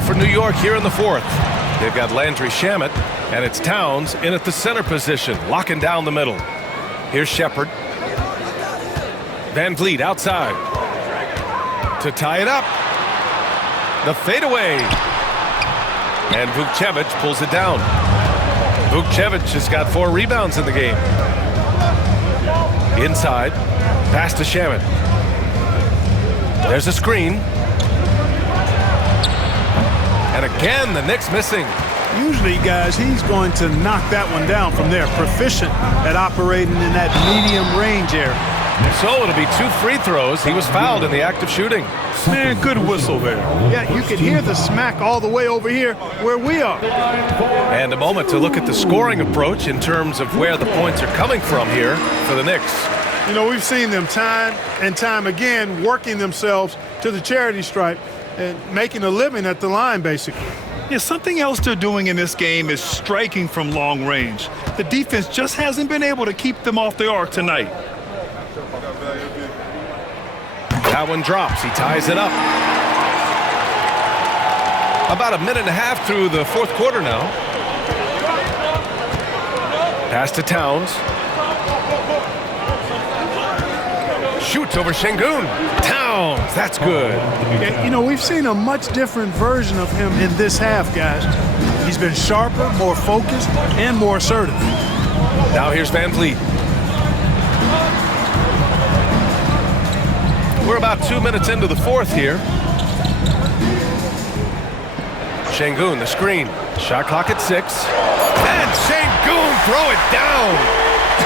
score for New York here in the fourth. They've got Landry Shamet, and it's Towns in at the center position, locking down the middle. Here's Shepard. Van Vliet outside to tie it up. The fadeaway. And Vukcevic pulls it down. Vukcevic has got 4 rebounds in the game. Inside, pass to Shamet. There's a screen. And again, the Knicks missing. Usually, guys, he's going to knock that one down from there. Proficient at operating in that medium range area. So it'll be 2 free throws. He was fouled in the act of shooting. Man, good whistle there. Yeah, you can hear the smack all the way over here where we are. And a moment to look at the scoring approach in terms of where the points are coming from here for the Knicks. You know, we've seen them time and time again working themselves to the charity stripe and making a living at the line, basically. Yeah, something else they're doing in this game is striking from long range. The defense just hasn't been able to keep them off the arc tonight. That one drops. He ties it up. About a minute and a half through the fourth quarter now. Pass to Towns. Shoots over Şengün. Towns, that's good. Yeah, you know, we've seen a much different version of him in this half, guys. He's been sharper, more focused, and more assertive. Now here's Van Vliet. We're about 2 minutes into the fourth here. Şengün, the screen. Shot clock at 6. And Şengün throw it down.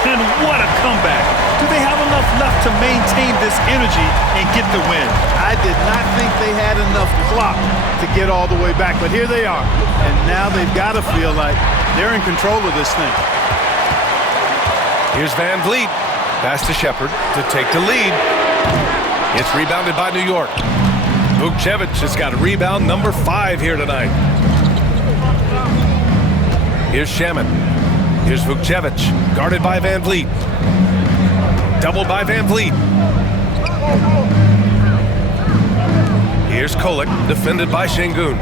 And what a comeback. Do they have enough left to maintain this energy and get the win? I did not think they had enough clock to get all the way back, but here they are. And now they've got to feel like they're in control of this thing. Here's Van Vliet. Pass to Shepard to take the lead. It's rebounded by New York. Vukcevic has got rebound number 5 here tonight. Here's Shamet. Here's Vukcevic, guarded by Van Vliet. Doubled by Van Vliet. Here's Kolek, defended by Şengün.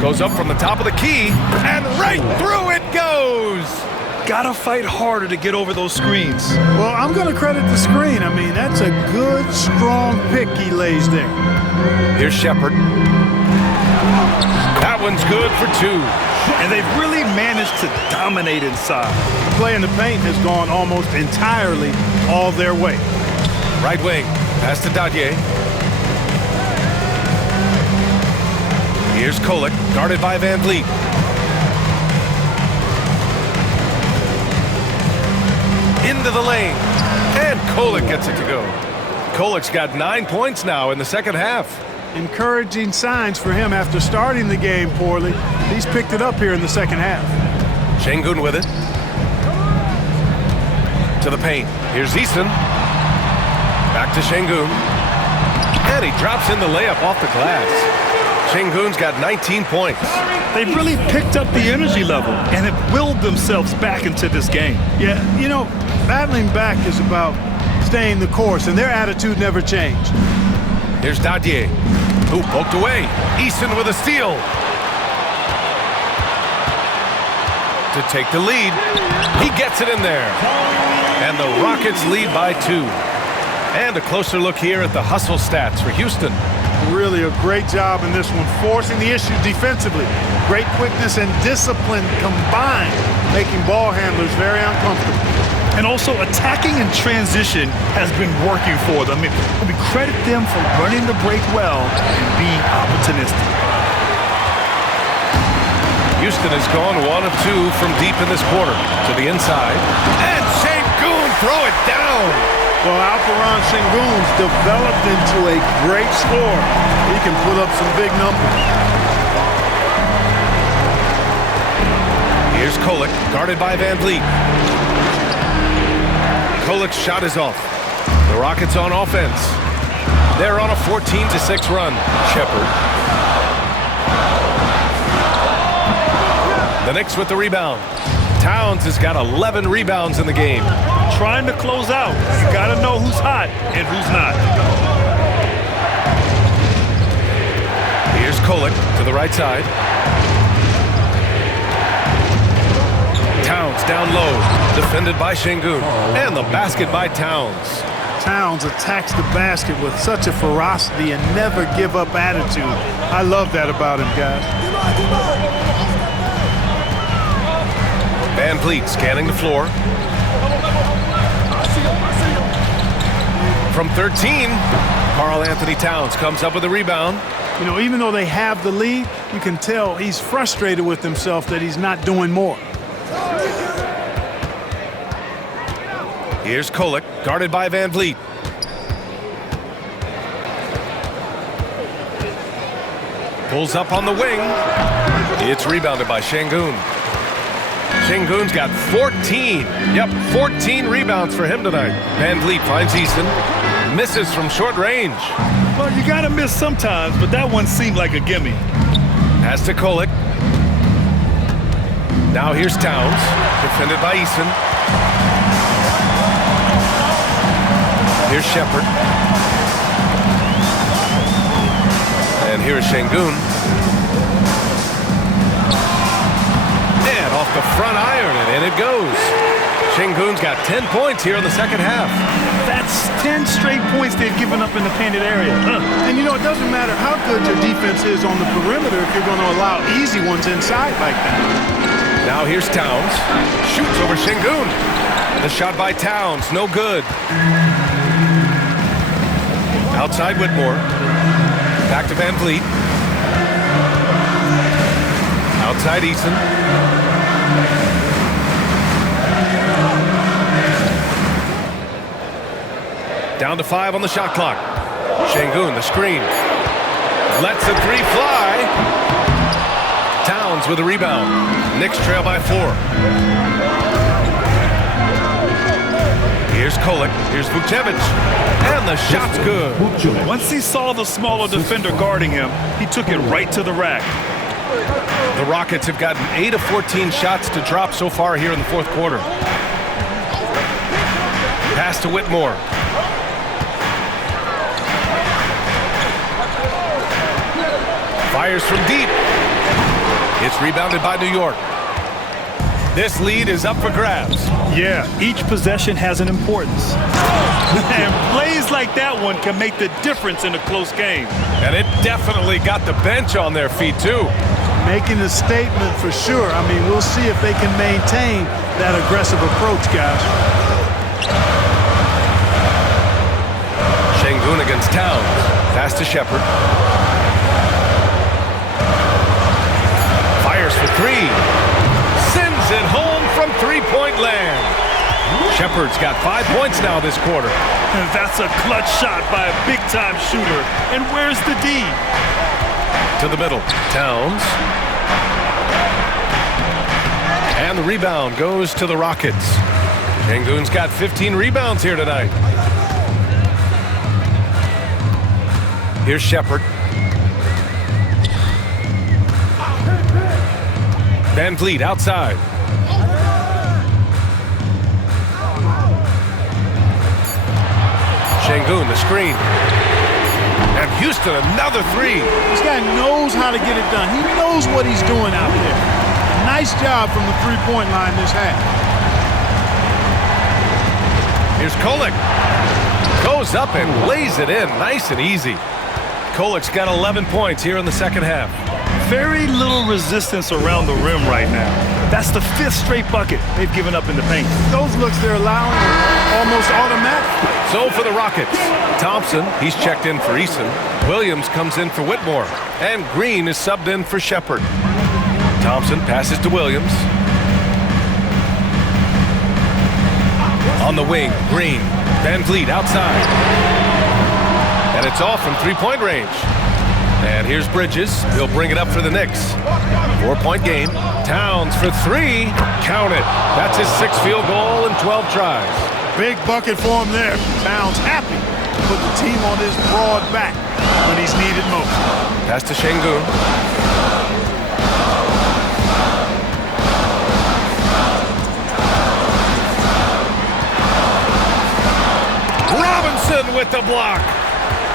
Goes up from the top of the key, and right through it goes! Gotta fight harder to get over those screens. Well, I'm going to credit the screen. I mean, that's a good, strong pick he lays there. Here's Shepard. That one's good for 2. And they've really managed to dominate inside. The play in the paint has gone almost entirely all their way. Right wing, pass to Dadier. Here's Kolek, guarded by Van Vliet. Into the lane, and Kolek gets it to go. Kolek's got 9 points now in the second half. Encouraging signs for him after starting the game poorly. He's picked it up here in the second half. Şengün with it. To the paint. Here's Easton. Back to Şengün. And he drops in the layup off the glass. Şengün's got 19 points. They've really picked up the energy level and have willed themselves back into this game. Yeah, you know, battling back is about staying the course, and their attitude never changed. Here's Dadier, who poked away. Easton with a steal. To take the lead. He gets it in there. And the Rockets lead by 2. And a closer look here at the hustle stats for Houston. Really a great job in this one, forcing the issue defensively. Great quickness and discipline combined, making ball handlers very uncomfortable. And also attacking in transition has been working for them. I mean, we credit them for running the break well and being opportunistic. Houston has gone 1 of 2 from deep in this quarter. To the inside. And Şengün throw it down. Well, Alperen Şengün's developed into a great scorer. He can put up some big numbers. Here's Kolek, guarded by Van Vliet. Kolek's shot is off. The Rockets on offense. They're on a 14-6 run. Shepard. The Knicks with the rebound. Towns has got 11 rebounds in the game. Trying to close out. You got to know who's hot and who's not. Here's Kolek. To the right side. Towns down low. Defended by Şengün. And the basket by Towns. Towns attacks the basket with such a ferocity and never give up attitude. I love that about him, guys. Van Vliet scanning the floor. From 13, Karl Anthony Towns comes up with a rebound. You know, even though they have the lead, you can tell he's frustrated with himself that he's not doing more. Here's Kolek, guarded by Van Vliet. Pulls up on the wing. It's rebounded by Şengün. Şengün's got 14. Yep, 14 rebounds for him tonight. Van Vliet finds Eason. Misses from short range. Well, you got to miss sometimes, but that one seemed like a gimme. Pass to Kolek. Now here's Towns, defended by Eason. Here's Shepherd. And here's Şengün. And off the front iron, and in it goes. Şengün's got 10 points here in the second half. That's 10 straight points they've given up in the painted area. And you know, it doesn't matter how good your defense is on the perimeter if you're going to allow easy ones inside like that. Now here's Towns. Shoots over Şengün. The shot by Towns, no good. Outside Whitmore. Back to Van Vliet. Outside Eason. Down to 5 on the shot clock. Şengün, the screen. Lets the three fly. Towns with a rebound. Knicks trail by 4. Here's Kolek. Here's Vukcevic. And the shot's good. Once he saw the smaller defender guarding him, he took it right to the rack. The Rockets have gotten 8 of 14 shots to drop so far here in the fourth quarter. Pass to Whitmore. Fires from deep. It's rebounded by New York. This lead is up for grabs. Yeah, each possession has an importance. And plays like that one can make the difference in a close game. And it definitely got the bench on their feet, too. Making a statement for sure. I mean, we'll see if they can maintain that aggressive approach, guys. Şengün against Towns. Pass to Shepherd. Fires for 3. Sends it home from three-point land. Shepherd's got 5 points now this quarter. And that's a clutch shot by a big-time shooter. And where's the D? To the middle. Towns. And the rebound goes to the Rockets. Şengün's got 15 rebounds here tonight. Here's Shepherd. Van Vliet outside. Şengün, the screen. And Houston, another 3. This guy knows how to get it done. He knows what he's doing out there. Nice job from the three-point line this half. Here's Kolek. Goes up and lays it in, nice and easy. Kolek's got 11 points here in the second half. Very little resistance around the rim right now. That's the 5th straight bucket they've given up in the paint. Those looks they're allowing are almost automatic. So for the Rockets, Thompson, he's checked in for Eason. Williams comes in for Whitmore. And Green is subbed in for Shepherd. Thompson passes to Williams. On the wing, Green. Van Vliet outside. And it's off from three-point range. And here's Bridges. He'll bring it up for the Knicks. 4-point game. Towns for 3. Count it. That's his 6th field goal in 12 tries. Big bucket for him there. Towns happy to put the team on his broad back when he's needed most. Pass to Şengün. Robinson with the block.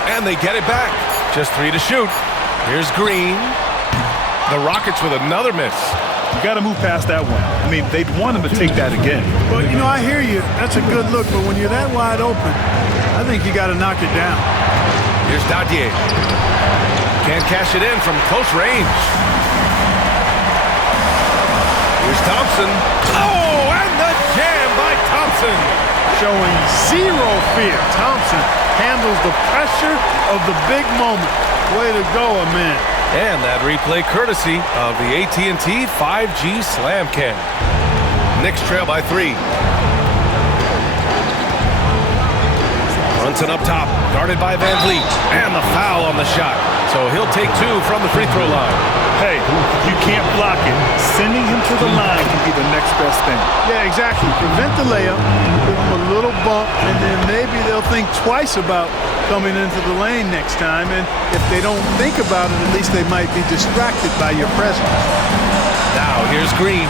And they get it back. Just 3 to shoot. Here's Green. The Rockets with another miss. You got to move past that one. I mean, they'd want him to take that again. Well, you know, I hear you. That's a good look, but when you're that wide open, I think you got to knock it down. Here's Dadier. Can't cash it in from close range. Here's Thompson. Oh, and the jam by Thompson. Showing zero fear. Thompson handles the pressure of the big moment. Way to go, man. And that replay courtesy of the AT&T 5G Slam Cam. Knicks trail by 3. Brunson up top, guarded by Van Vliet. And the foul on the shot. So he'll take 2 from the free throw line. Hey, you can't block it. Sending him to the line can be the next best thing. Yeah, exactly. Prevent the layup, give them a little bump, and then maybe they'll think twice about coming into the lane next time. And if they don't think about it, at least they might be distracted by your presence. Now here's Green.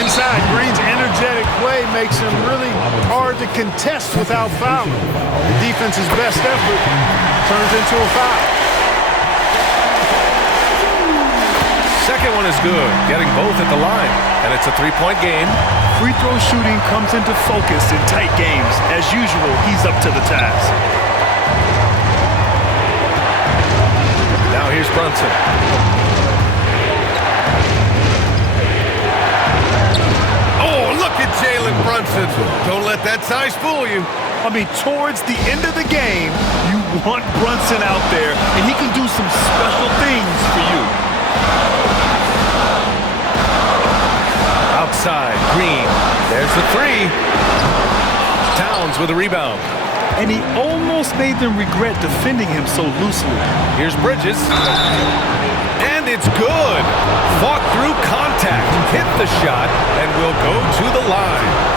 Inside, Green's energetic play makes him really hard to contest without fouling. The defense's best effort turns into a foul. Second one is good, getting both at the line. And it's a 3-point game. Free throw shooting comes into focus in tight games. As usual, he's up to the task. Now here's Brunson. Oh, look at Jalen Brunson. Don't let that size fool you. I mean, towards the end of the game, you want Brunson out there, and he can do some special things for you. Outside, Green. There's the 3. Towns with a rebound. And he almost made them regret defending him so loosely. Here's Bridges. And it's good. Fought through contact, hit the shot, and will go to the line.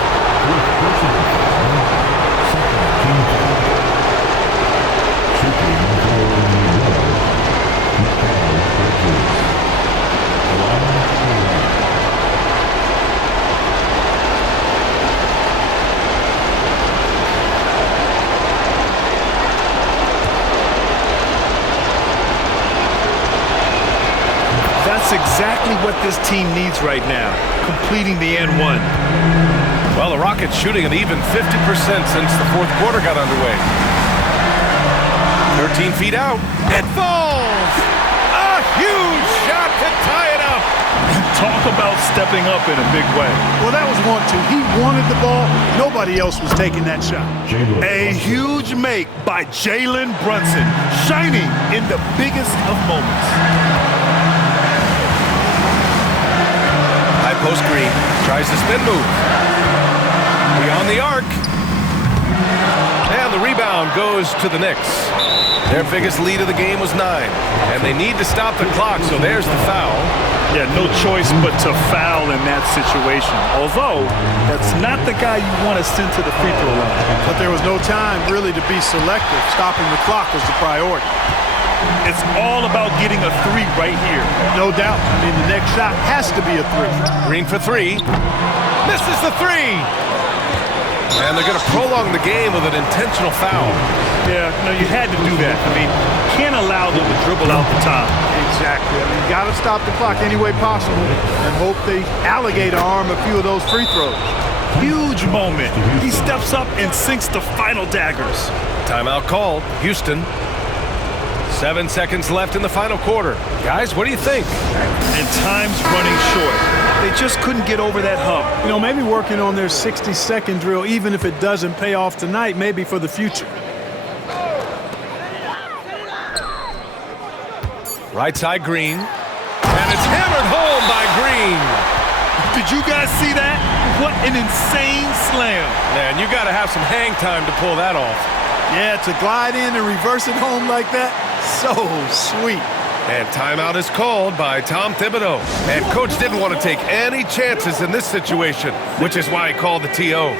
That's exactly what this team needs right now, completing the and one. Well, the Rockets shooting an even 50% since the fourth quarter got underway. 13 feet out. It falls! A huge shot to tie it up. Talk about stepping up in a big way. Well, that was 1-2. He wanted the ball. Nobody else was taking that shot. A huge make by Jalen Brunson, shining in the biggest of moments. High post Green. Tries the spin move. Beyond the arc. And the rebound goes to the Knicks. Their biggest lead of the game was 9. And they need to stop the clock, so there's the foul. Yeah, no choice but to foul in that situation. Although, that's not the guy you want to send to the free throw line. But there was no time really to be selective. Stopping the clock was the priority. It's all about getting a 3 right here. No doubt. I mean, the next shot has to be a 3. Green for 3. Misses the 3. And they're going to prolong the game with an intentional foul. Yeah, no, you had to do that. I mean, you can't allow them to dribble out the top. Exactly. I mean, you got to stop the clock any way possible and hope they alligator arm a few of those free throws. Huge moment. He steps up and sinks the final daggers. Timeout called. Houston. 7 seconds left in the final quarter. Guys, what do you think? And time's running short. They just couldn't get over that hump. You know, maybe working on their 60-second drill, even if it doesn't pay off tonight, maybe for the future. Right side Green. And it's hammered home by Green. Did you guys see that? What an insane slam. Man, you got to have some hang time to pull that off. Yeah, to glide in and reverse it home like that, so sweet. And timeout is called by Tom Thibodeau. And coach didn't want to take any chances in this situation, which is why he called the TO.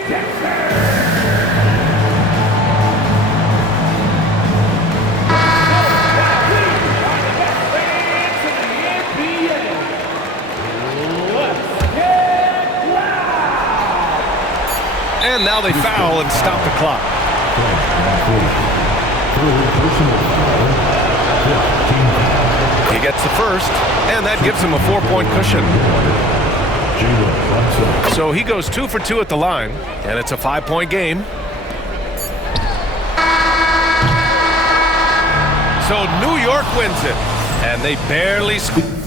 And now they foul and stop the clock. gets the first, and that gives him a 4-point cushion. So he goes 2 for 2 at the line, and it's a 5-point game. So New York wins it, and they barely squeeze.